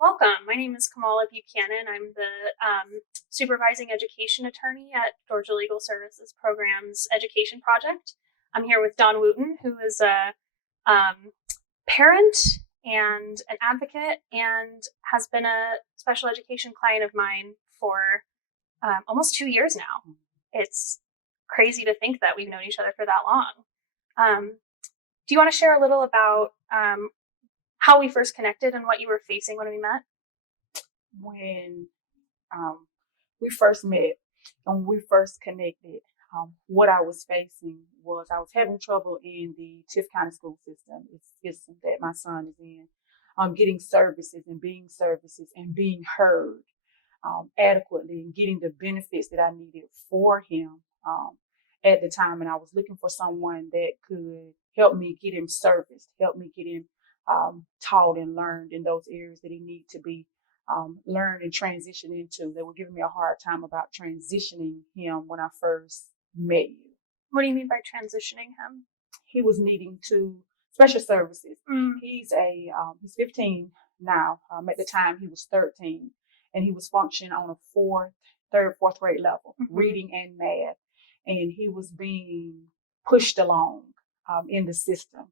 Welcome. My name is Kamala Buchanan. I'm the Supervising Education Attorney at Georgia Legal Services Program's Education Project. I'm here with Dawn Wooten, who is a parent and an advocate and has been a special education client of mine for almost 2 years now. It's crazy to think that we've known each other for that long. Do you want to share a little about how we first connected and what you were facing when we met? When we first met and we first connected, what I was facing was I was having trouble in the Tift County school system. It's the system that my son is in. Getting services and being heard adequately and getting the benefits that I needed for him at the time. And I was looking for someone that could help me get him serviced, help me get him taught and learned in those areas that he needed to be learned and transitioned into. They were giving me a hard time about transitioning him when I first met you. What do you mean by transitioning him? He was needing to special services. He's 15 now. At the time he was 13, and he was functioning on a third, fourth grade level, reading and math, and he was being pushed along in the system.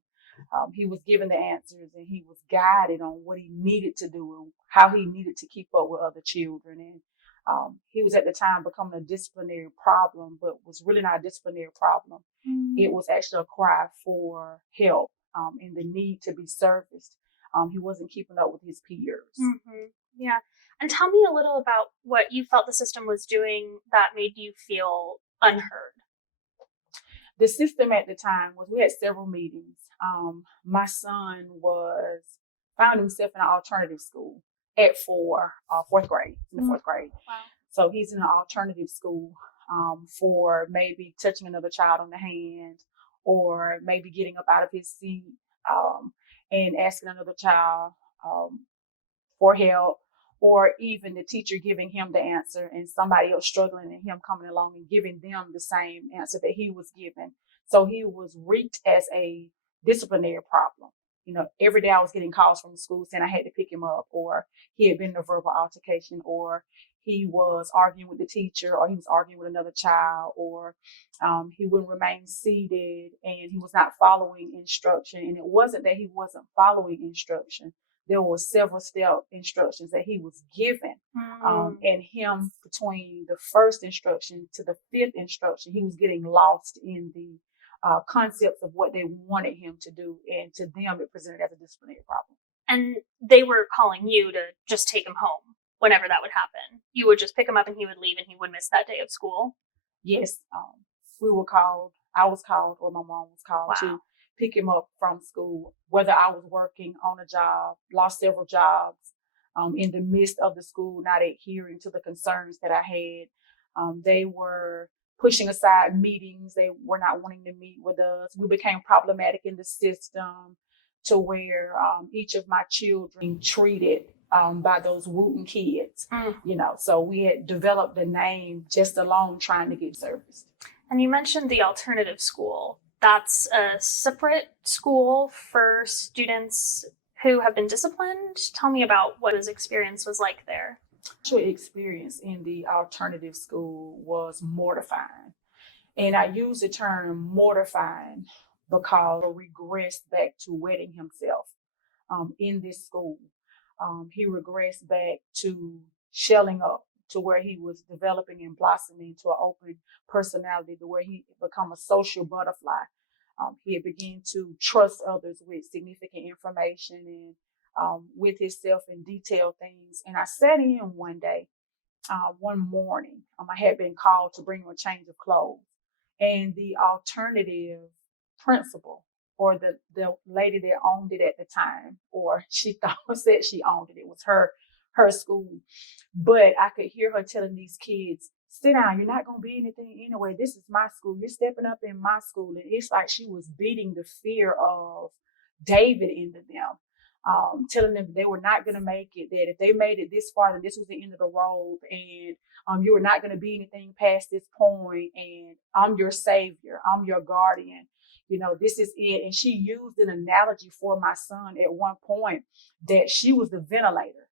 He was given the answers and he was guided on what he needed to do and how he needed to keep up with other children. And he was at the time becoming a disciplinary problem, but was really not a disciplinary problem. It was actually a cry for help and the need to be serviced. He wasn't keeping up with his peers. Yeah. And tell me a little about what you felt the system was doing that made you feel unheard. The system at the time was, we had several meetings. My son found himself in an alternative school at fourth grade, in the fourth grade. Wow. So he's in an alternative school for maybe touching another child on the hand, or maybe getting up out of his seat and asking another child for help, or even the teacher giving him the answer and somebody else struggling and him coming along and giving them the same answer that he was given. So he was reeked as a disciplinary problem. You know, every day I was getting calls from the school saying I had to pick him up, or he had been in a verbal altercation, or he was arguing with the teacher, or he was arguing with another child, or he wouldn't remain seated and he was not following instruction. And it wasn't that he wasn't following instruction. There were several step instructions that he was given. And him, between the first instruction to the fifth instruction, he was getting lost in the concepts of what they wanted him to do. And to them, it presented as a disciplinary problem. And they were calling you to just take him home whenever that would happen. You would just pick him up and he would leave and he would miss that day of school? Yes. We were called, I was called, or my mom was called to pick him up from school, whether I was working on a job, lost several jobs in the midst of the school, not adhering to the concerns that I had. They were pushing aside meetings. They were not wanting to meet with us. We became problematic in the system to where each of my children treated by those Wooten kids, you know, so we had developed the name just alone trying to get serviced. And you mentioned the alternative school. That's a separate school for students who have been disciplined. Tell me about what his experience was like there. The experience in the alternative school was mortifying. And I use the term mortifying because he regressed back to wetting himself in this school. He regressed back to shelling up, to where he was developing and blossoming to an open personality, to where he become a social butterfly. He had begun to trust others with significant information and with himself and detailed things. And I sat in one day, one morning, I had been called to bring him a change of clothes. And the alternative principal, or the lady that owned it at the time, or she said she owned it, it was her school. But I could hear her telling these kids, sit down, you're not going to be anything anyway. This is my school. You're stepping up in my school. And it's like she was beating the fear of David into them, telling them they were not going to make it, that if they made it this far, then this was the end of the road. And you were not going to be anything past this point. And I'm your savior. I'm your guardian. You know, this is it. And she used an analogy for my son at one point that she was the ventilator.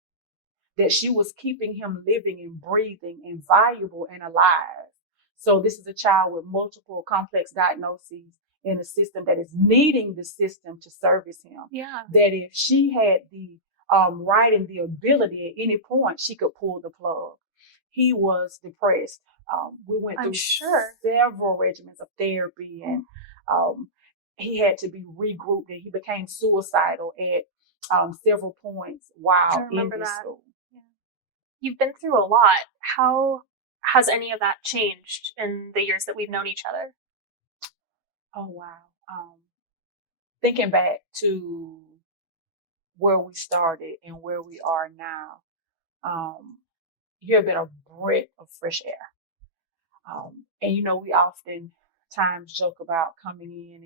that she was keeping him living and breathing and valuable and alive. So this is a child with multiple complex diagnoses in a system that is needing the system to service him. Yeah. That if she had the right and the ability at any point, she could pull the plug. He was depressed. We went through several regimens of therapy, and he had to be regrouped, and he became suicidal at several points while in this school. Yeah. You've been through a lot. How has any of that changed in the years that we've known each other? Oh, wow. Thinking back to where we started and where we are now, you have been a breath of fresh air. And, you know, we oftentimes joke about coming in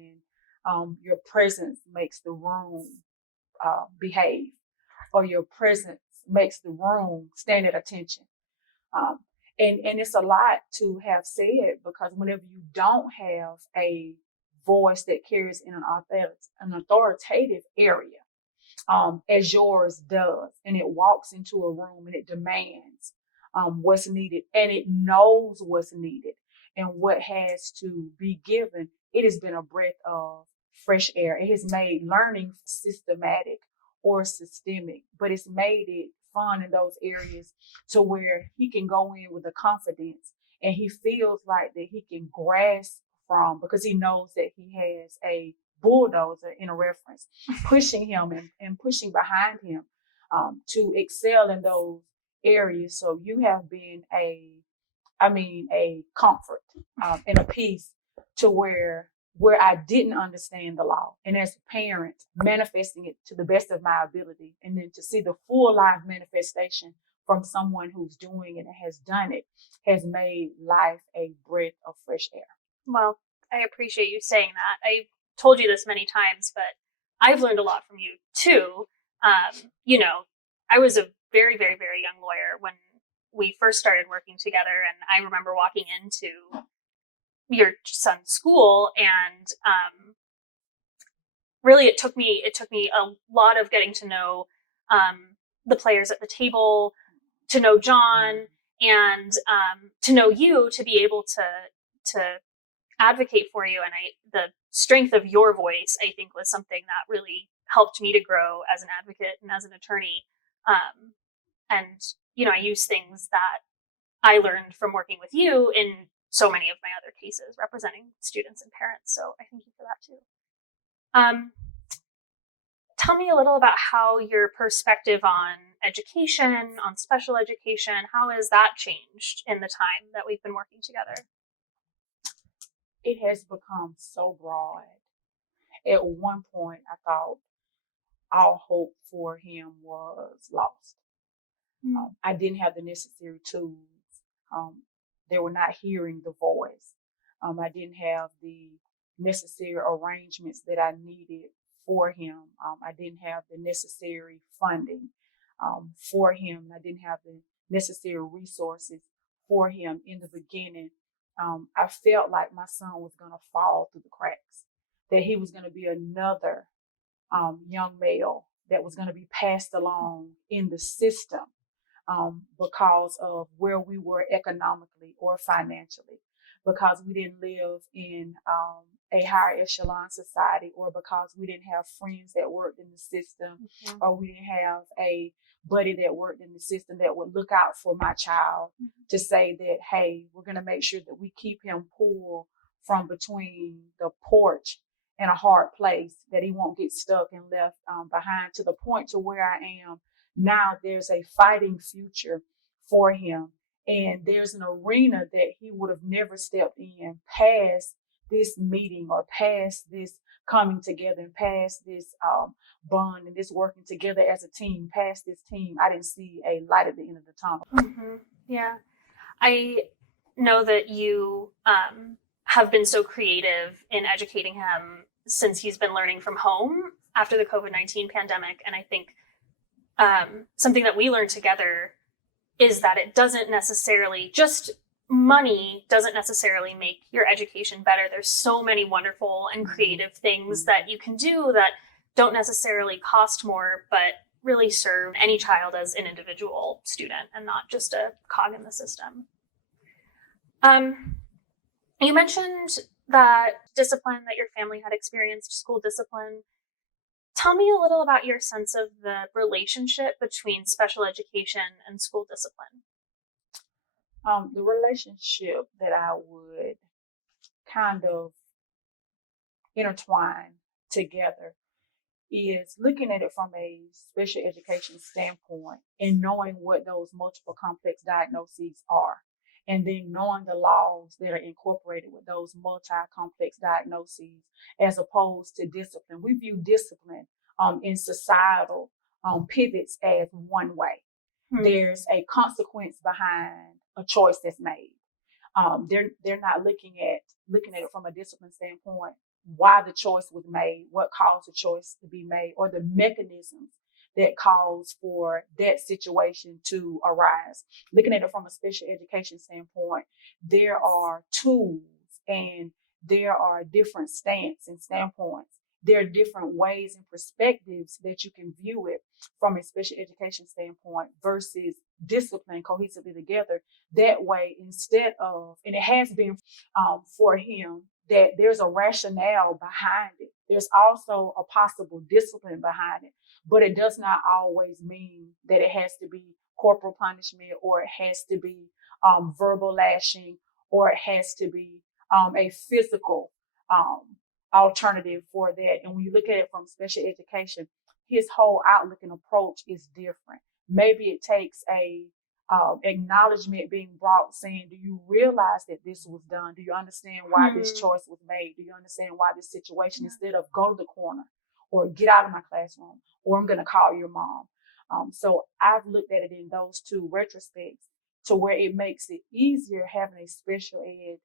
and your presence makes the room behave, or your presence makes the room stand at attention. And it's a lot to have said, because whenever you don't have a voice that carries in an authoritative area, as yours does, and it walks into a room and it demands what's needed, and it knows what's needed and what has to be given, it has been a breath of fresh air. It has made learning systematic or systemic, but it's made it fun in those areas to where he can go in with a confidence, and he feels like that he can grasp from, because he knows that he has a bulldozer, in a reference, pushing him and pushing behind him to excel in those areas. So you have been a comfort and a peace to where I didn't understand the law. And as a parent, manifesting it to the best of my ability, and then to see the full life manifestation from someone who's doing it and has done it, has made life a breath of fresh air. Well, I appreciate you saying that. I've told you this many times, but I've learned a lot from you too. You know, I was a very, very, very young lawyer when we first started working together, and I remember walking into your son's school, and really it took me a lot of getting to know the players at the table, to know John, and to know you, to be able to advocate for you. And the strength of your voice, I think, was something that really helped me to grow as an advocate and as an attorney. And, you know, I use things that I learned from working with you in so many of my other cases representing students and parents. So I thank you for that too. Tell me a little about how your perspective on education, on special education, how has that changed in the time that we've been working together? It has become so broad. At one point, I thought all hope for him was lost. I didn't have the necessary tools. They were not hearing the voice. I didn't have the necessary arrangements that I needed for him. I didn't have the necessary funding for him. I didn't have the necessary resources for him in the beginning. I felt like my son was going to fall through the cracks, that he was going to be another young male that was going to be passed along in the system because of where we were economically or financially, because we didn't live in a higher echelon society, or because we didn't have friends that worked in the system, or we didn't have a buddy that worked in the system that would look out for my child to say that, hey, we're going to make sure that we keep him pulled from between the porch and a hard place, that he won't get stuck and left behind, to the point to where I am now. There's a fighting future for him, and there's an arena that he would have never stepped in past this meeting, or past this coming together, and past this bond and this working together as a team. Past this team, I didn't see a light at the end of the tunnel. Yeah. I know that you have been so creative in educating him since he's been learning from home after the COVID-19 pandemic. And I think something that we learned together is that it doesn't necessarily, just money doesn't necessarily make your education better. There's so many wonderful and creative things that you can do that don't necessarily cost more, but really serve any child as an individual student and not just a cog in the system. You mentioned that discipline, that your family had experienced school discipline. Tell me a little about your sense of the relationship between special education and school discipline. The relationship that I would kind of intertwine together is looking at it from a special education standpoint and knowing what those multiple complex diagnoses are, and then knowing the laws that are incorporated with those multi-complex diagnoses as opposed to discipline. We view discipline in societal pivots as one way. There's a consequence behind a choice that's made. They're not looking at it from a discipline standpoint, why the choice was made, what caused the choice to be made, or the mechanisms that cause for that situation to arise. Looking at it from a special education standpoint, there are tools and there are different stance and standpoints. There are different ways and perspectives that you can view it from a special education standpoint versus discipline cohesively together. That way, instead of, and it has been for him, that there's a rationale behind it. There's also a possible discipline behind it, but it does not always mean that it has to be corporal punishment, or it has to be verbal lashing, or it has to be a physical alternative for that. And when you look at it from special education, his whole outlook and approach is different. Maybe it takes a acknowledgement being brought saying, do you realize that this was done? Do you understand why this choice was made? Do you understand why this situation, instead of go to the corner or get out of my classroom or I'm going to call your mom? So I've looked at it in those two retrospects to where it makes it easier having a special ed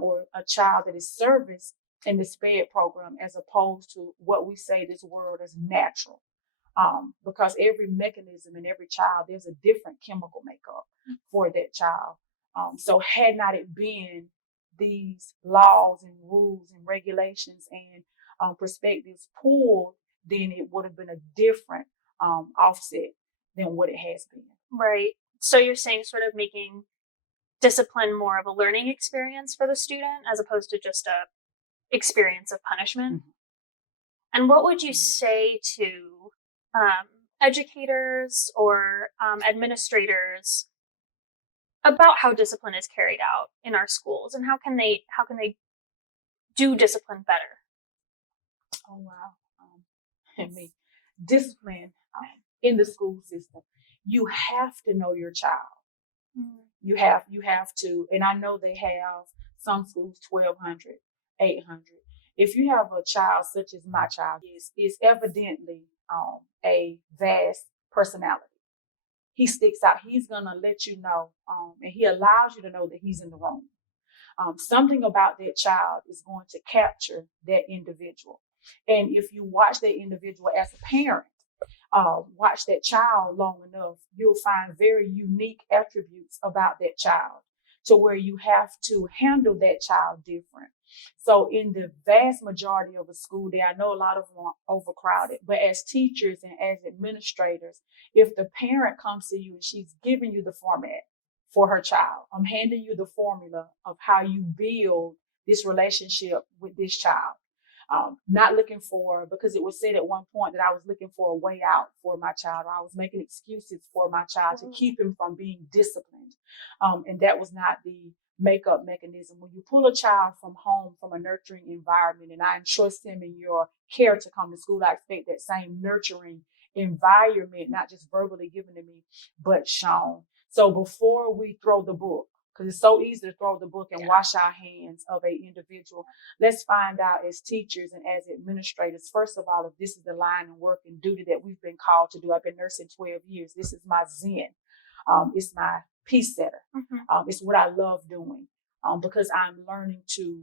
or a child that is serviced in the SPED program as opposed to what we say this world is natural. Because every mechanism in every child, there's a different chemical makeup for that child. So had not it been these laws and rules and regulations and perspectives pulled, then it would have been a different offset than what it has been. Right. So you're saying sort of making discipline more of a learning experience for the student as opposed to just a experience of punishment. And what would you say to educators or administrators about how discipline is carried out in our schools, and how can they do discipline better? Oh wow! Discipline in the school system, you have to know your child. You have to, and I know they have some schools 1,200, 800. If you have a child such as my child is evidently a vast personality. He sticks out. He's gonna let you know, and he allows you to know that he's in the room. Something about that child is going to capture that individual. And if you watch that individual as a parent, watch that child long enough, you'll find very unique attributes about that child to where you have to handle that child different. So in the vast majority of a school day, I know a lot of them are overcrowded, but as teachers and as administrators, if the parent comes to you and she's giving you the format for her child, I'm handing you the formula of how you build this relationship with this child. Not looking for, because it was said at one point that I was looking for a way out for my child, or I was making excuses for my child to keep him from being disciplined. And that was not the makeup mechanism. When you pull a child from home, from a nurturing environment, and I entrust him in your care to come to school, I expect that same nurturing environment, not just verbally given to me, but shown. So before we throw the book, because it's so easy to throw the book and wash our hands of an individual, let's find out as teachers and as administrators, first of all, if this is the line and work and duty that we've been called to do. I've been nursing 12 years. This is my zen. It's my peace setter. It's what I love doing because I'm learning to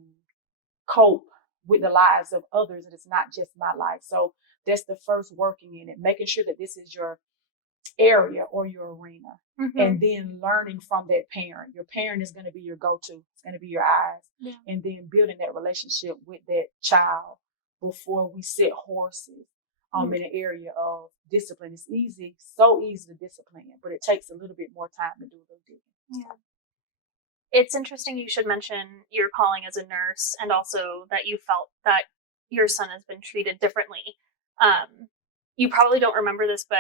cope with the lives of others, and it's not just my life. So that's the first working in it, making sure that this is your area or your arena, and then learning from that parent. Your parent is going to be your go-to. It's going to be your eyes, and then building that relationship with that child before we set horses in the area of discipline. It's easy, so easy to discipline, but it takes a little bit more time to do a little digging. Yeah. It's interesting you should mention your calling as a nurse, and also that you felt that your son has been treated differently. You probably don't remember this, but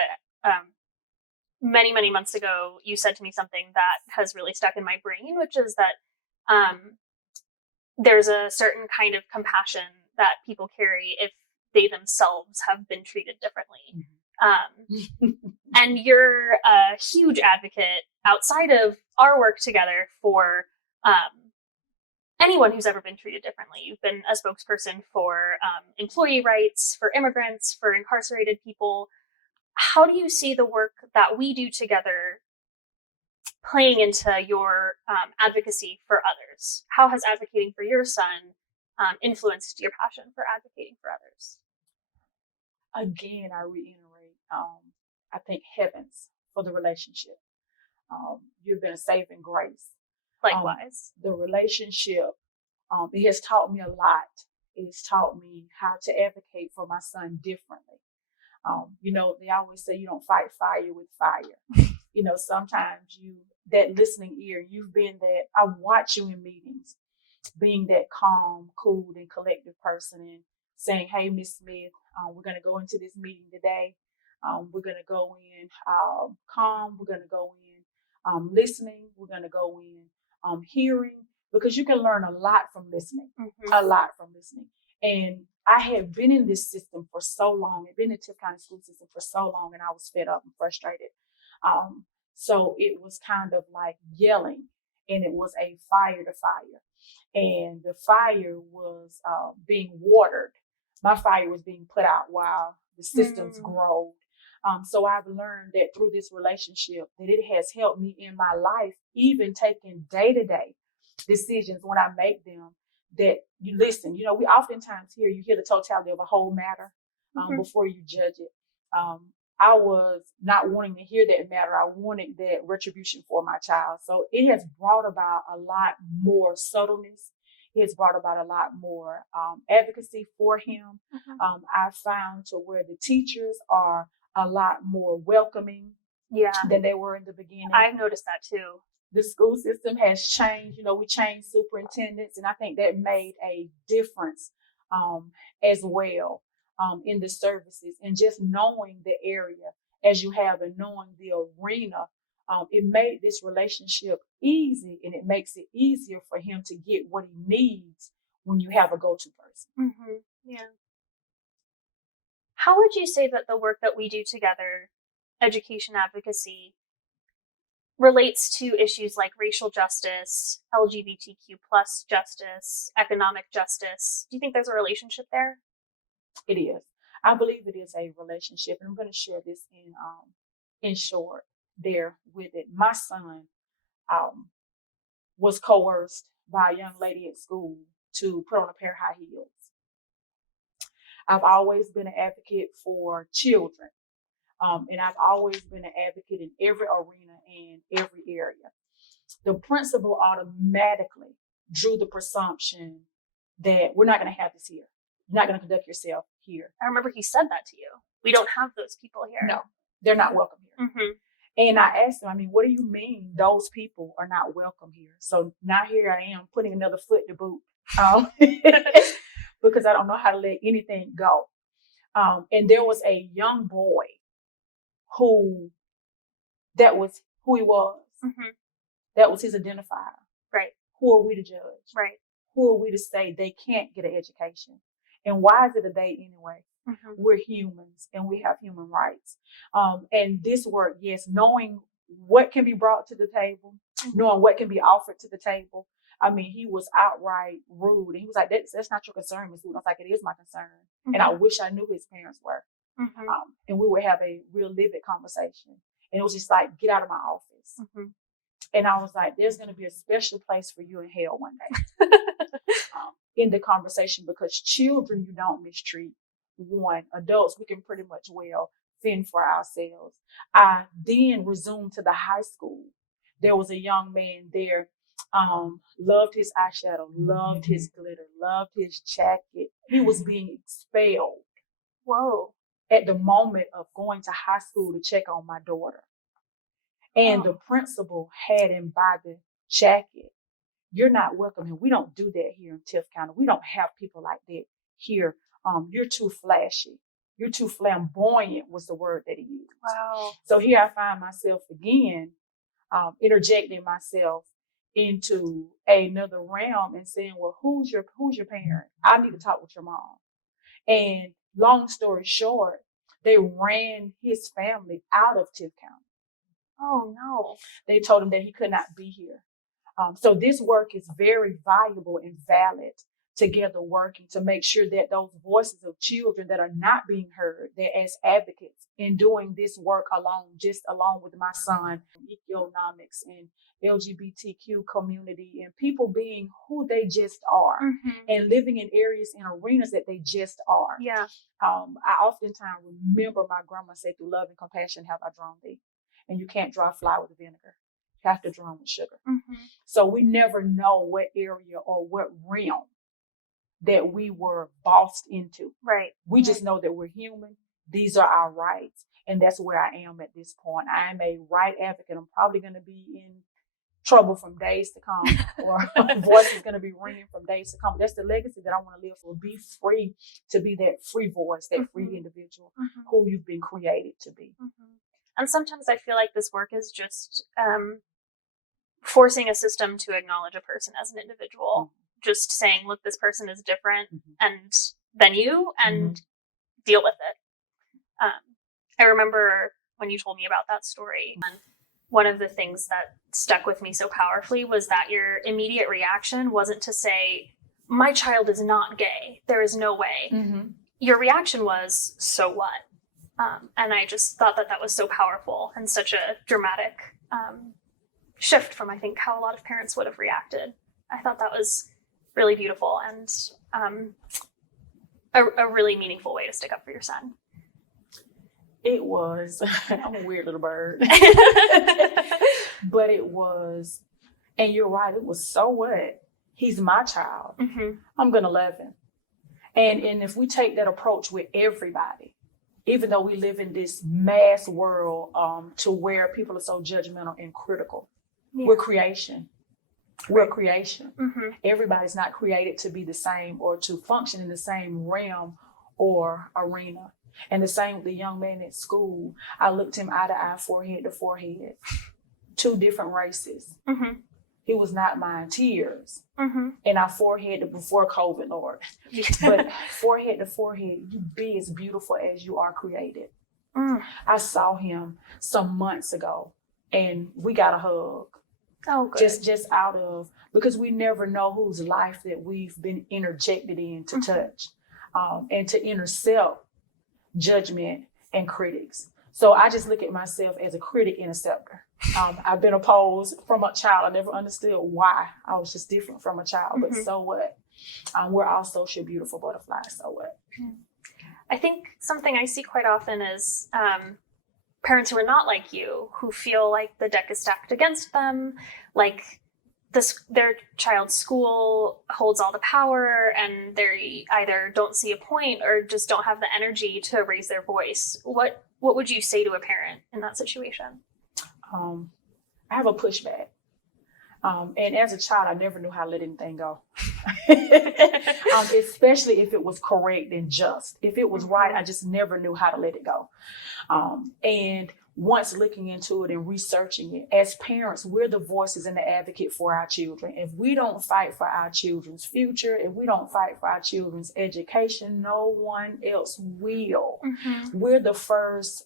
many, many months ago, you said to me something that has really stuck in my brain, which is that there's a certain kind of compassion that people carry if they themselves have been treated differently. And you're a huge advocate outside of our work together for anyone who's ever been treated differently. You've been a spokesperson for employee rights, for immigrants, for incarcerated people. How do you see the work that we do together playing into your advocacy for others? How has advocating for your son influenced your passion for advocating for others? Again, I reiterate, I think heavens for the relationship. You've been a saving grace. Likewise. The relationship, it has taught me a lot. It has taught me how to advocate for my son differently. They always say you don't fight fire with fire. Sometimes that listening ear, you've been that. I watch you in meetings, being that calm, cool, and collective person, and saying, "Hey, Miss Smith, we're going to go into this meeting today. We're going to go in calm. We're going to go in listening. We're going to go in hearing, because you can learn a lot from listening, a lot from listening." And I had been in this system for so long. I'd been in the Tift County school system for so long, and I was fed up and frustrated. So it was kind of like yelling, and it was a fire to fire. And the fire was being watered. My fire was being put out while the systems grow. So I've learned that through this relationship that it has helped me in my life, even taking day-to-day decisions when I make them, that you listen. We oftentimes you hear the totality of a whole matter before you judge it. I was not wanting to hear that matter. I wanted that retribution for my child. So it has brought about a lot more subtleness. It has brought about a lot more advocacy for him. I found to where the teachers are a lot more welcoming than they were in the beginning. I've noticed that too. The school system has changed. We changed superintendents, and I think that made a difference as well in the services. And just knowing the area as you have and knowing the arena, it made this relationship easy, and it makes it easier for him to get what he needs when you have a go-to person. Yeah. How would you say that the work that we do together, education advocacy, relates to issues like racial justice, LGBTQ plus justice, economic justice? Do you think there's a relationship there? It is. I believe it is a relationship, and I'm going to share this in short there with it. My son was coerced by a young lady at school to put on a pair of high heels. I've always been an advocate for children. And I've always been an advocate in every arena and every area. The principal automatically drew the presumption that we're not going to have this here. You're not going to conduct yourself here. I remember he said that to you. We don't have those people here. No, they're not welcome here. And I asked him, what do you mean those people are not welcome here? So now here I am putting another foot to boot because I don't know how to let anything go. And there was a young boy that was who he was. That was his identifier. Right. Who are we to judge? Right. Who are we to say they can't get an education? And why is it a day anyway? We're humans and we have human rights. And this work, yes, knowing what can be brought to the table, knowing what can be offered to the table. He was outright rude. And he was like, that's not your concern, Ms. Wooten. I was like, it is my concern. And I wish I knew who his parents were. And we would have a real livid conversation. And it was just like, get out of my office. And I was like, there's going to be a special place for you in hell one day in the conversation, because children you don't mistreat. Adults, we can pretty much well fend for ourselves. I then resumed to the high school. There was a young man there, loved his eyeshadow, loved his glitter, loved his jacket. He was being expelled. Whoa. at the moment of going to high school to check on my daughter. And the principal had him by the jacket. You're not welcome here. We don't do that here in Tift County. We don't have people like that here. You're too flashy. You're too flamboyant was the word that he used. Wow. So here I find myself again, interjecting myself into another realm and saying, well, who's your parent? I need to talk with your mom. And long story short, they ran his family out of Tift County. Oh, no. They told him that he could not be here. So this work is very valuable and valid, together working to make sure that those voices of children that are not being heard, that as advocates in doing this work along with my son, economics and LGBTQ community and people being who they just are and living in areas and arenas that they just are. Yeah. I oftentimes remember my grandma said, through love and compassion have I drawn thee. And you can't draw flour with vinegar. You have to draw with sugar. So we never know what area or what realm that we were bossed into. Right. We just know that we're human. These are our rights. And that's where I am at this point. I am a right advocate. I'm probably going to be in trouble from days to come, or my voice is going to be ringing from days to come. That's the legacy that I want to live for. Be free to be that free voice, that free individual who you've been created to be. And sometimes I feel like this work is just forcing a system to acknowledge a person as an individual. Just saying, look, this person is different and than you, and deal with it. I remember when you told me about that story, and one of the things that stuck with me so powerfully was that your immediate reaction wasn't to say, my child is not gay. There is no way. Your reaction was, so what? And I just thought that was so powerful and such a dramatic shift from, I think, how a lot of parents would have reacted. I thought that was really beautiful and a really meaningful way to stick up for your son. It was. I'm a weird little bird. But it was, and you're right, it was so what? He's my child. I'm going to love him. And if we take that approach with everybody, even though we live in this mass world to where people are so judgmental and critical, we're creation. We're creation. Everybody's not created to be the same or to function in the same realm or arena. And the same with the young man at school. I looked him eye to eye, forehead to forehead. 2 different races. He was not mine. Tears. And our forehead before COVID, Lord. But forehead to forehead, you be as beautiful as you are created. I saw him some months ago and we got a hug. Oh, good. Just out of, because we never know whose life that we've been interjected in to touch and to intercept judgment and critics. So I just look at myself as a critic interceptor. I've been opposed from a child. I never understood why. I was just different from a child, but so what? We're all social, beautiful butterflies. So what? I think something I see quite often is parents who are not like you, who feel like the deck is stacked against them, like their child's school holds all the power and they either don't see a point or just don't have the energy to raise their voice. What would you say to a parent in that situation? I have a pushback. And as a child, I never knew how to let anything go. Especially if it was correct and just. If it was right, I just never knew how to let it go. And once looking into it and researching it, as parents, we're the voices and the advocate for our children. If we don't fight for our children's future, if we don't fight for our children's education, no one else will. We're the first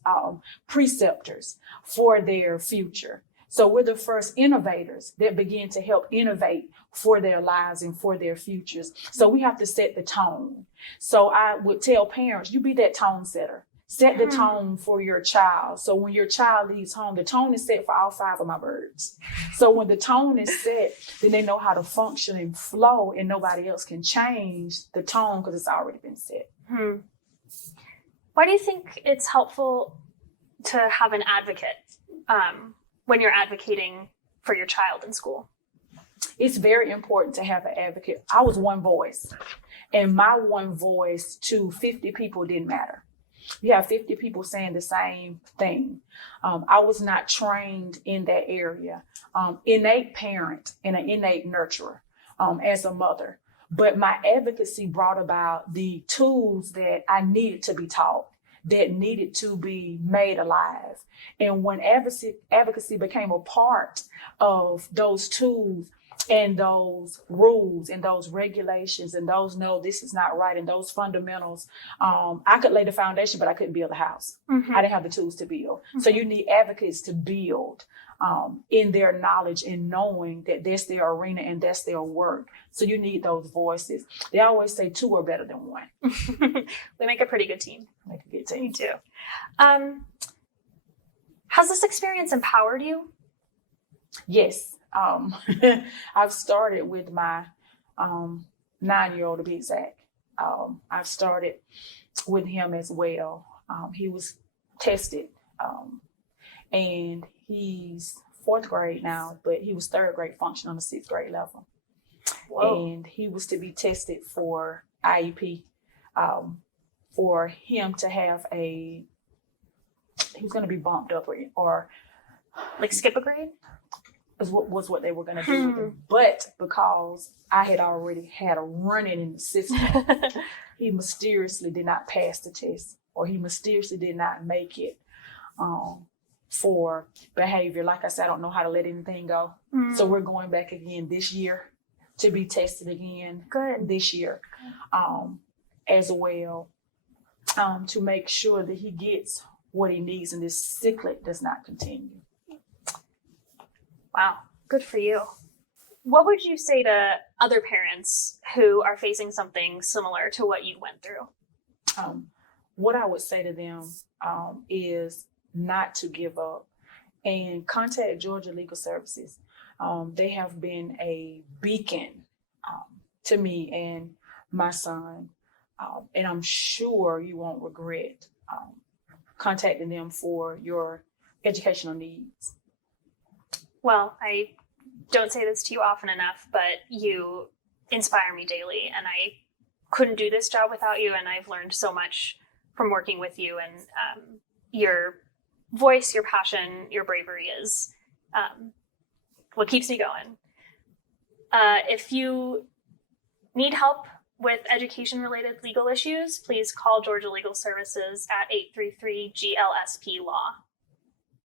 preceptors for their future. So we're the first innovators that begin to help innovate for their lives and for their futures. So we have to set the tone. So I would tell parents, you be that tone setter. Set the tone for your child. So when your child leaves home, the tone is set for all 5 of my birds. So when the tone is set, then they know how to function and flow, and nobody else can change the tone because it's already been set. Why do you think it's helpful to have an advocate when you're advocating for your child in school? It's very important to have an advocate. I was one voice, and my one voice to 50 people didn't matter. You have 50 people saying the same thing. I was not trained in that area. Innate parent and an innate nurturer as a mother. But my advocacy brought about the tools that I needed to be taught, that needed to be made alive. And when advocacy became a part of those tools and those rules and those regulations and those no, this is not right, and those fundamentals, I could lay the foundation, but I couldn't build a house. Mm-hmm. I didn't have the tools to build. Mm-hmm. So you need advocates to build in their knowledge and knowing that that's their arena and that's their work. So you need those voices. They always say two are better than one. We make a pretty good team. Make a good team. Me too. Has this experience empowered you? Yes. I've started with my 9-year-old, to be exact. I've started with him as well. He was tested, and he's 4th grade now, but he was 3rd grade function on the 6th grade level. Whoa. And he was to be tested for IEP, for him to have he was going to be bumped up or like skip a grade? Was what they were going to do with him. But because I had already had a run-in in the system, he mysteriously did not pass the test, or he mysteriously did not make it for behavior. Like I said, I don't know how to let anything go. So we're going back again this year to be tested again. Good. This year as well, to make sure that he gets what he needs and this cyclic does not continue. Wow, good for you. What would you say to other parents who are facing something similar to what you went through? What I would say to them is not to give up and contact Georgia Legal Services. They have been a beacon to me and my son, and I'm sure you won't regret contacting them for your educational needs. Well, I don't say this to you often enough, but you inspire me daily, and I couldn't do this job without you, and I've learned so much from working with you, and your voice, your passion, your bravery is what keeps me going. If you need help with education-related legal issues, please call Georgia Legal Services at 833-GLSP-LAW.